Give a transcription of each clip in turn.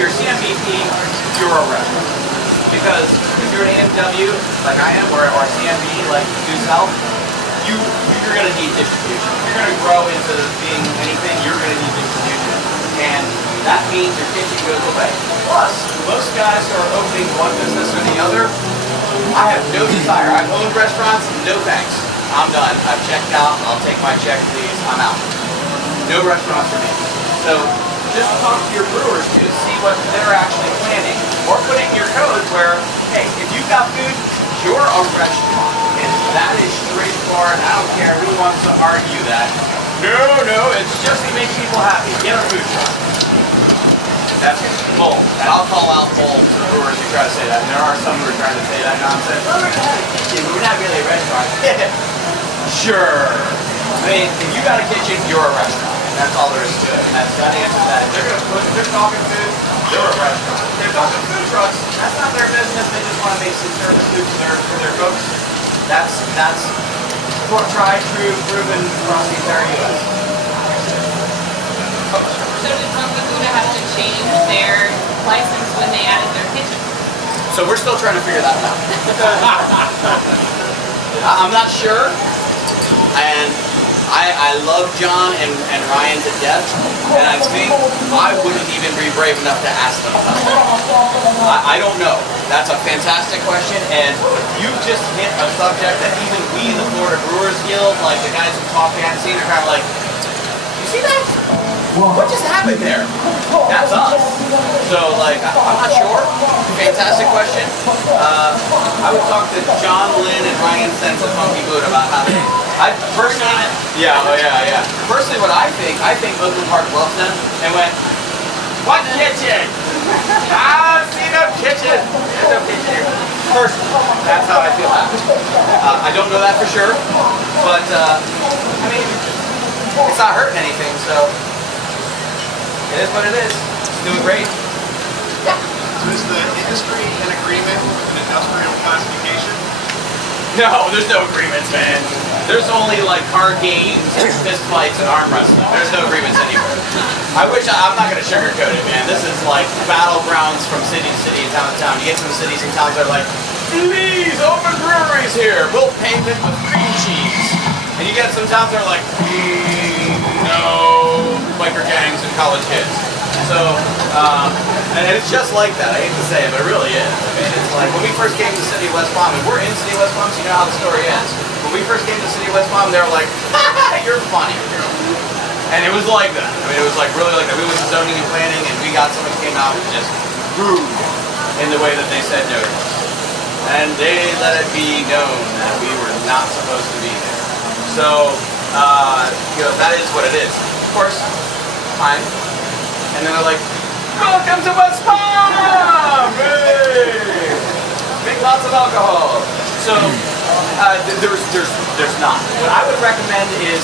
you're a CMBP, you're a restaurant. Because if you're an AMW, like I am, or a CMB, like Due South, you're going to need distribution. If you're going to grow into being anything, you're going to need distribution. And that means your kitchen goes away. Plus, most guys who are opening one business or the other, I have no desire. I've owned restaurants, no thanks. I'm done. I've checked out. I'll take my check, please. I'm out. No restaurants for me. So just talk to your brewers too, see what they're actually planning. Or put it in your code where, hey, if you've got food, you're a restaurant. And that is straightforward. I don't care who wants to argue that. No, it's just to make people happy. Get a food truck. That's bold. And I'll call out bold to the brewers who try to say that. And there are some who are trying to say that nonsense. Oh, we're not a kitchen. We're not really a restaurant. Sure. I mean, if you got a kitchen, you're a restaurant. And that's all there is to it. And that answers that. If they're talking food, you're a restaurant. If they're talking food trucks, that's not their business. They just want to make some service food for their cooks. That's tried, true, proven across the entire U.S. So did Northwood Village have to change their license when they added their kitchen? So we're still trying to figure that out. I'm not sure. And I love John and Ryan to death, and I think I wouldn't even be brave enough to ask them about that. I don't know. That's a fantastic question, and you've just hit a subject that even we, the Florida Brewers Guild, like the guys who talk behind the scenes, are kind of like, you see that? What just happened there? That's us. So, like, I'm not sure. Fantastic question. I would talk to John, Lynn, and Ryan Sense of Funky Boot about how they... Personally, what I think Oakland Park loves them and went, what kitchen? I see no kitchen. There's no kitchen here. Personally, that's how I feel happy. I don't know that for sure, but I mean, it's not hurting anything, so it is what it is. It's doing great. So is the industry in agreement with an industrial classification? No, there's no agreements, man. There's only like card games, fist fights, and arm wrestling. There's no agreements anywhere. I'm not gonna sugarcoat it, man. This is like battlegrounds from city to city and town to town. You get some cities and towns that are like, please open breweries here. We'll paint it with green cheese. And you get some towns that are like, no, biker gangs and college kids. So, and it's just like that. I hate to say it, but it really is. I mean, it's like when we first came to the city of West Palm, and we're in the city of West Palm, so you know how the story ends. When we first came to the city of West Palm, they were like, you're funny. And it was like that. I mean, it was like really like that. We went to zoning and planning, and we got someone who came out and just grew in the way that they said no to us. And they let it be known that we were not supposed to be there. So, that is what it is. Of course, fine. And then they're like, welcome to West Palm! Hey! Make lots of alcohol. So, there's not. What I would recommend is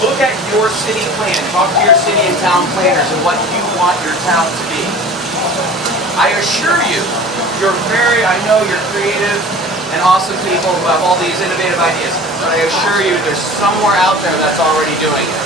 look at your city plan. Talk to your city and town planners and what you want your town to be. I assure you, I know you're creative and awesome people who have all these innovative ideas, but I assure you there's somewhere out there that's already doing it.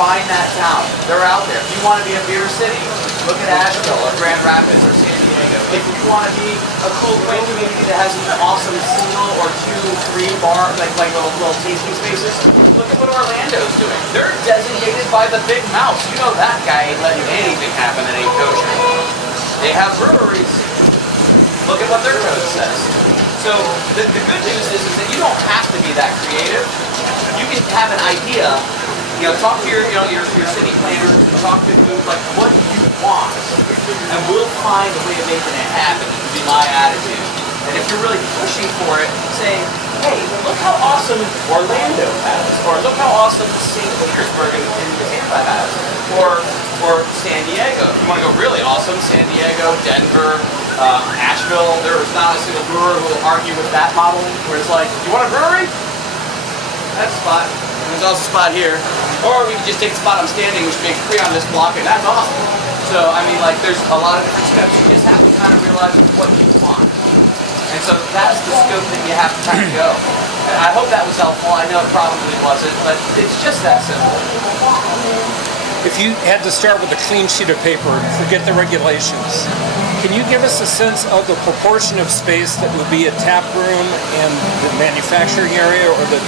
Find that town. They're out there. If you want to be a beer city, look at Asheville or Grand Rapids or San Diego. If you want to be a cool, quaint community that has an awesome single or 2, 3 bar, like little tasting spaces, look at what Orlando's doing. They're designated by the big mouse. You know that guy ain't letting anything happen that ain't kosher. They have breweries. Look at what their code says. So the good news is that you don't have to be that creative. You can have an idea. Talk to your city planner, talk to who, like, what do you want? And we'll find a way of making it happen, would be my attitude. And if you're really pushing for it, saying, hey, look how awesome Orlando has, or look how awesome St. Petersburg in Tampa has, or San Diego. If you want to go really awesome, San Diego, Denver, Asheville, there is not a single brewer who will argue with that model, where it's like, you want a brewery? That's a spot. There's also a spot here. Or we could just take the spot I'm standing, which makes 3 on this block, and that's awesome. So, I mean, like, there's a lot of different steps. You just have to kind of realize what you want. And so that's the scope that you have to kind of go. And I hope that was helpful. I know it probably wasn't, but it's just that simple. if you had to start with a clean sheet of paper, forget the regulations, can you give us a sense of the proportion of space that would be a tap room in the manufacturing area or the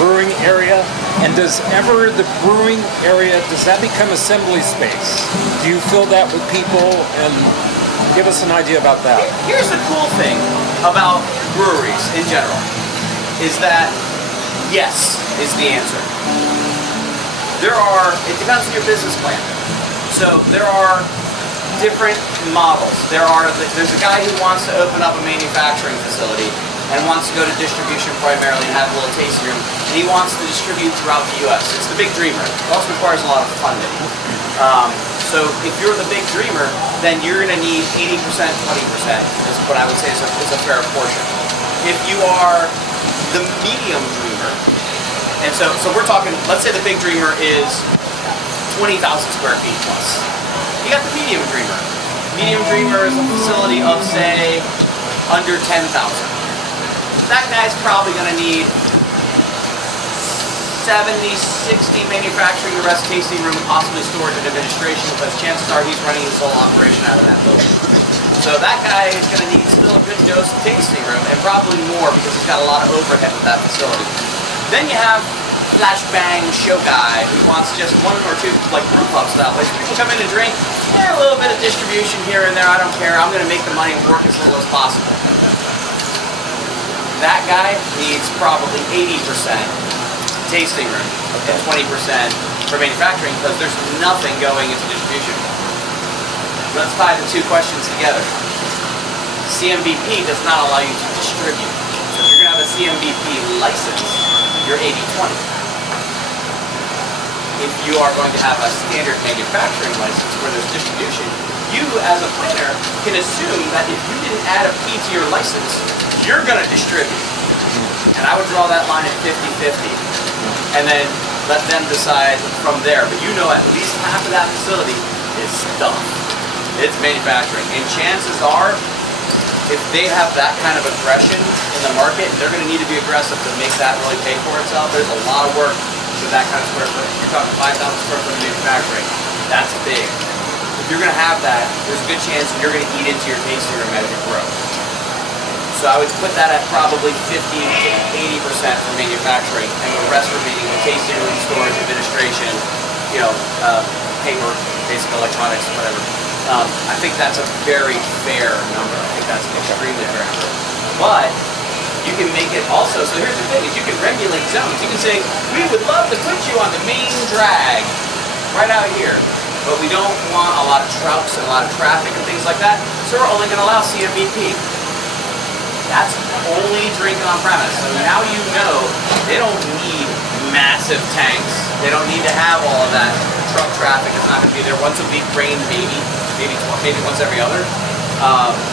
brewing area? And does ever the brewing area, does that become assembly space? Do you fill that with people? And give us an idea about that. Here's the cool thing about breweries in general, is that yes is the answer. It depends on your business plan. So there are different models. There's a guy who wants to open up a manufacturing facility and wants to go to distribution primarily and have a little tasting room. And he wants to distribute throughout the U.S. It's the big dreamer. It also requires a lot of funding. So if you're the big dreamer, then you're going to need 80%, 20% is what I would say is a fair portion. If you are the medium dreamer, and so we're talking, let's say the big dreamer is 20,000 square feet plus. You got the medium dreamer. Medium dreamer is a facility of, say, under 10,000. That guy's probably going to need 70, 60 manufacturing, the rest tasting room, possibly storage and administration, because chances are he's running his whole operation out of that building. So that guy is going to need still a good dose of tasting room, and probably more because he's got a lot of overhead with that facility. Then you have flashbang show guy who wants just one or two, like brew pub style place. People come in and drink, a little bit of distribution here and there, I don't care. I'm going to make the money and work as little as possible. That guy needs probably 80% tasting room and 20% for manufacturing because there's nothing going into distribution. Let's tie the two questions together. CMBP does not allow you to distribute. So if you're going to have a CMBP license, you're 80-20. If you are going to have a standard manufacturing license where there's distribution, you as a planner can assume that if you didn't add a P to your license, you're going to distribute. And I would draw that line at 50-50 and then let them decide from there. But you know at least half of that facility is stuff. It's manufacturing. And chances are, if they have that kind of aggression in the market, they're going to need to be aggressive to make that really pay for itself. There's a lot of work with that kind of square footage. You're talking 5,000 square foot of manufacturing. That's big. If you're going to have that, there's a good chance that you're going to eat into your tasting room as you grow. So I would put that at probably 50 to 80% for manufacturing, and the rest remaining with tasting room, storage, administration, paper, basic electronics, whatever. I think that's a very fair number. I think that's an extremely fair number. But you can make it also, so here's the thing, is you can regulate zones. You can say, we would love to put you on the main drag right out here, but we don't want a lot of trucks and a lot of traffic and things like that, so we're only going to allow CMBP. That's only drink on premise. So now you know they don't need massive tanks. They don't need to have all of that truck traffic. It's not going to be there once a week, rain, maybe once every other.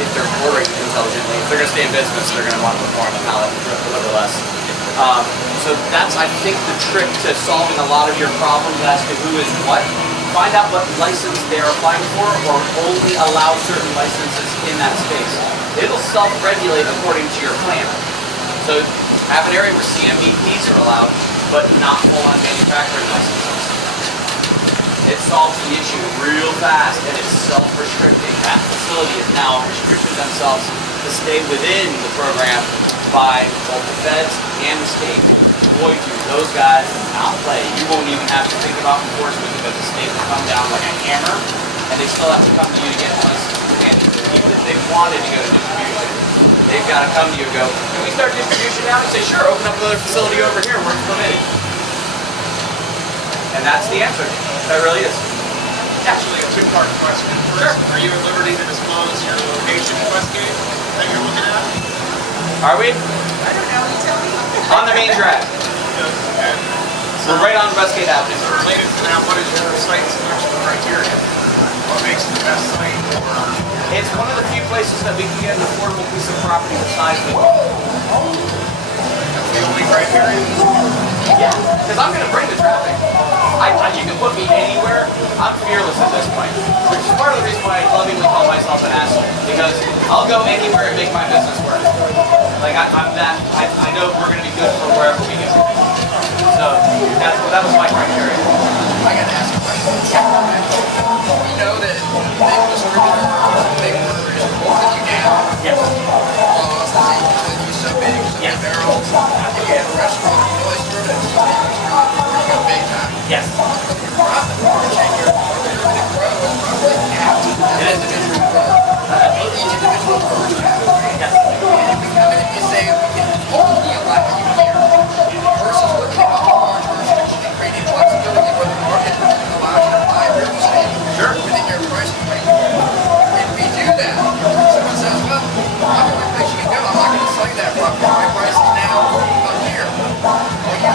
If they're ordering intelligently, if they're going to stay in business, they're going to want to put more on the pallet and deliver less. So that's, I think, the trick to solving a lot of your problems as to who is what. Find out what license they're applying for, or only allow certain licenses in that space. It'll self-regulate according to your plan. So have an area where CMBPs are allowed, but not full-on manufacturing licenses. It solves the issue real fast, and it's self-restricting. That facility is now restricting themselves to stay within the program by both the feds and the state. Boy, do those guys outplay. You won't even have to think about enforcement because the state will come down like a hammer, and they still have to come to you to get license. Even if they wanted to go to distribution, they've got to come to you and go, can we start distribution now? And say, sure, open up another facility over here, we're permitted. And that's the answer. That really is. Actually, a two-part question. First, are you at liberty to disclose your location in Westgate that you're looking at? Are we? I don't know, you tell me. On the main drag. Okay. We're right on Westgate Avenue. So related to that, what is your site selection criteria? What makes it the best site for? It's one of the few places that we can get an affordable piece of property the size we want. That's the only criteria? Yeah, because I'm going to bring the traffic. You can put me anywhere. I'm fearless at this point. Which is part of the reason why I lovingly call myself an asshole. Because I'll go anywhere and make my business work. Like, I know we're going to be good for wherever we go. So, that was my criteria. I got to Yes. It is. Yes. You say we can only allow you here versus looking at the launch restriction and creating flexibility where the market allows you to buy real estate within your price point. If we do that, someone says, well, how can we place you can go? I'm not going to sell you that property. My price is now up here. Well,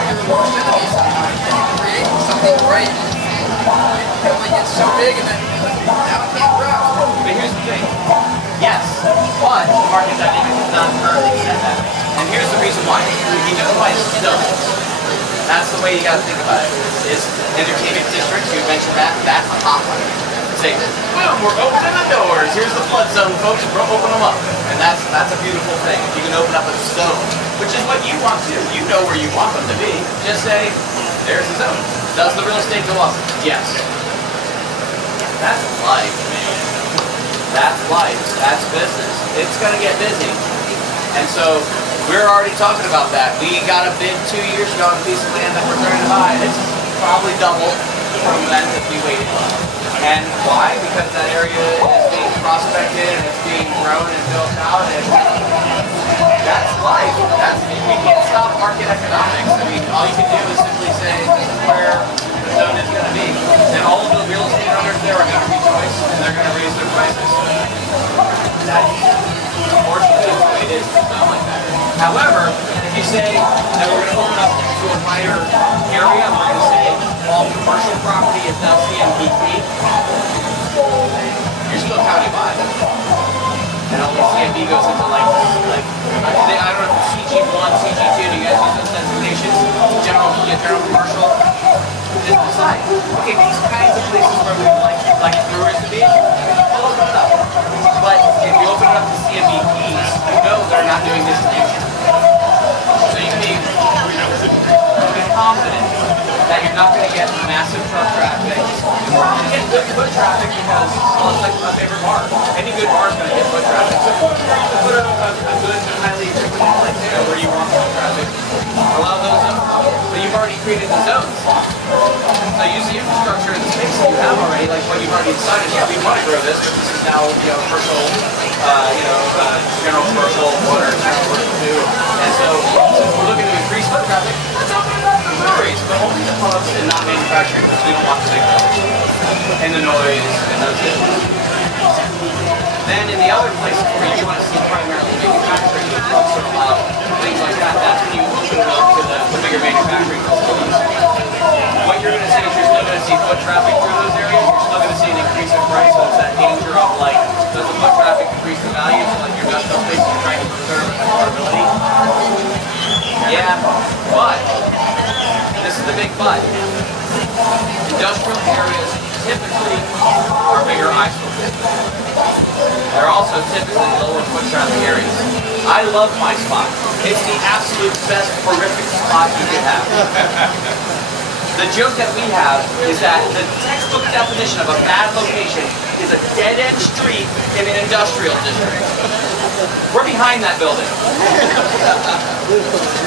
you're worst enemies sometimes. You create something great. It only gets so big and then now it can't grow. But here's the thing. Yes, but the market dynamic is not currently set that way. And here's the reason why. If you know why zones, that's the way you got to think about it. Is entertainment districts, you mentioned that, that's a hot one. Say, boom, we're opening the doors. Here's the flood zone, folks. We're open them up. And that's a beautiful thing. If you can open up a zone, which is what you want to do. You know where you want them to be. Just say, there's the zone. Does the real estate go up? Yes. That's life, man. That's life. That's business. It's going to get busy. And so we're already talking about that. We got a bid 2 years ago on a piece of land that we're trying to buy. And it's probably double from then if we waited. And why? Because that area is being prospected and it's being grown and built out. And that's life. We can't stop market economics. I mean, all you can do is simply say, this is where the zone is going to be. And all of the real estate owners there are going to rejoice and they're going to raise their prices. That's unfortunately the way it is to zone like that. However, if you say that we're going to open up to a wider area, we're going to say all commercial property is now CMPP, you're still countywide. And all the CMP goes into like I don't know if it's CG1, CG2, do you guys use those designations? General commercial. Just decide, okay, these kinds of places where we would like brewers to be, we'll open it up. But if you open it up to CMPPs, you know they're not doing distribution. So you can be confident that you're not going to get massive truck traffic. You're going to get good foot traffic because, well, it's like my favorite bar. Any good bar is going to get foot traffic. So put a good, highly frequented place there where you want foot traffic. Allow those zones. But you've already created the zones. So use the infrastructure and the space that you have already, like what you've already decided, yeah, we want to grow this, but this is now, commercial, general commercial, water, general commercial too. And so we're looking to increase foot traffic. Let's open it up for breweries, but only the pubs and not manufacturing, because we don't want the big noise and the noise and those issues. Then in the other places where you want to see primarily manufacturing, the pubs are allowed, things like that, that's when you open it up to the bigger manufacturing facilities. What you're going to see is you're still going to see foot traffic through those areas, you're still going to see an increase in price, so it's that danger of like, does the foot traffic increase the value, so like your industrial space you're trying to preserve affordability? Yeah, but, this is the big but, industrial areas typically are bigger eyesore districts. They're also typically lower foot traffic areas. I love my spot. It's the absolute best horrific spot you could have. The joke that we have is that the textbook definition of a bad location is a dead-end street in an industrial district. We're behind that building.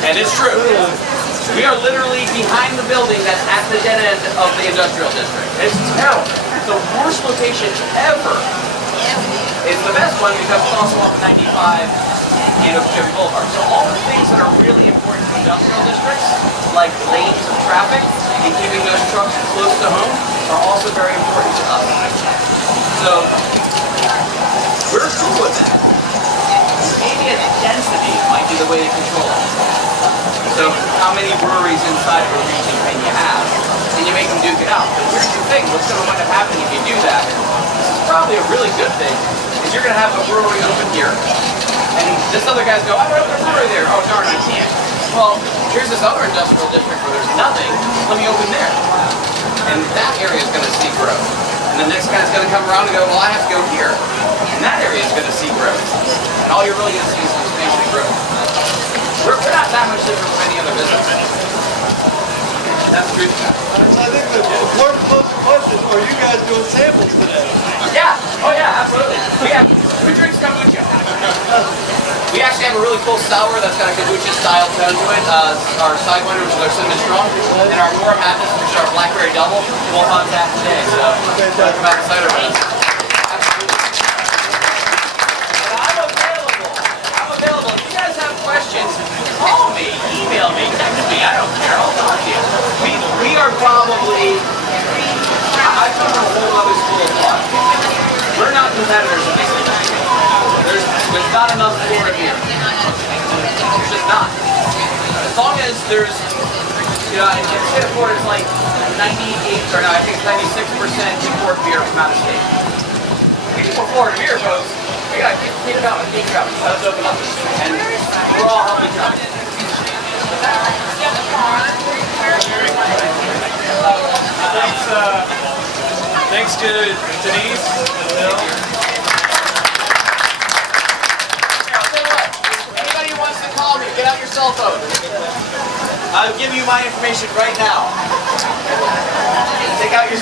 And it's true. We are literally behind the building that's at the dead end of the industrial district. It's terrible. It's the worst location ever. It's the best one because it's also off 95 and Okeechobee Boulevard. So all the things that are really important to industrial districts, like lanes of traffic and keeping those trucks close to home, are also very important to us. So we're cool with that. Maybe a density might be the way to control it. So how many breweries inside of a region can you have? And you make them duke it out. But here's the thing, what's going to wind up happening if you do that, this is probably a really good thing, is you're going to have a brewery open here, and this other guy's go, I want to open a brewery there. Oh darn, I can't. Well, here's this other industrial district where there's nothing, let me open there. And that area is going to see growth. And the next guy's going to come around and go, well, I have to go here. And that area is going to see growth. And all you're really going to see is expansion and growth. We're not that much different from any other business. That's the truth. I think the important closing question is, are you guys doing samples today? Yeah. Oh yeah, absolutely. We drink kombucha. We actually have a really typical sour that's got a kombucha style tone to it. Our Sidewinder, which is our cinnamon strong, and our Laura Madness, which is our blackberry double, both on tap today. So welcome back to Cider Friends. I'm available. If you guys have questions, call me, email me, text me. I don't care. I'll talk to you. We are probably. I come from a whole other school of thought. We're not competitors in this industry. There's not enough Florida beer. There's just not. As long as there's, in the state of Florida, it's like 98, or no, I think 96% import beer from out of state. We need more Florida beer, folks. We gotta keep it coming, keep it coming. Let's open up. And we're all helping each other. Thanks to Denise and Bill. I'll tell you what, anybody who wants to call me, get out your cell phone. I'll give you my information right now. Take out your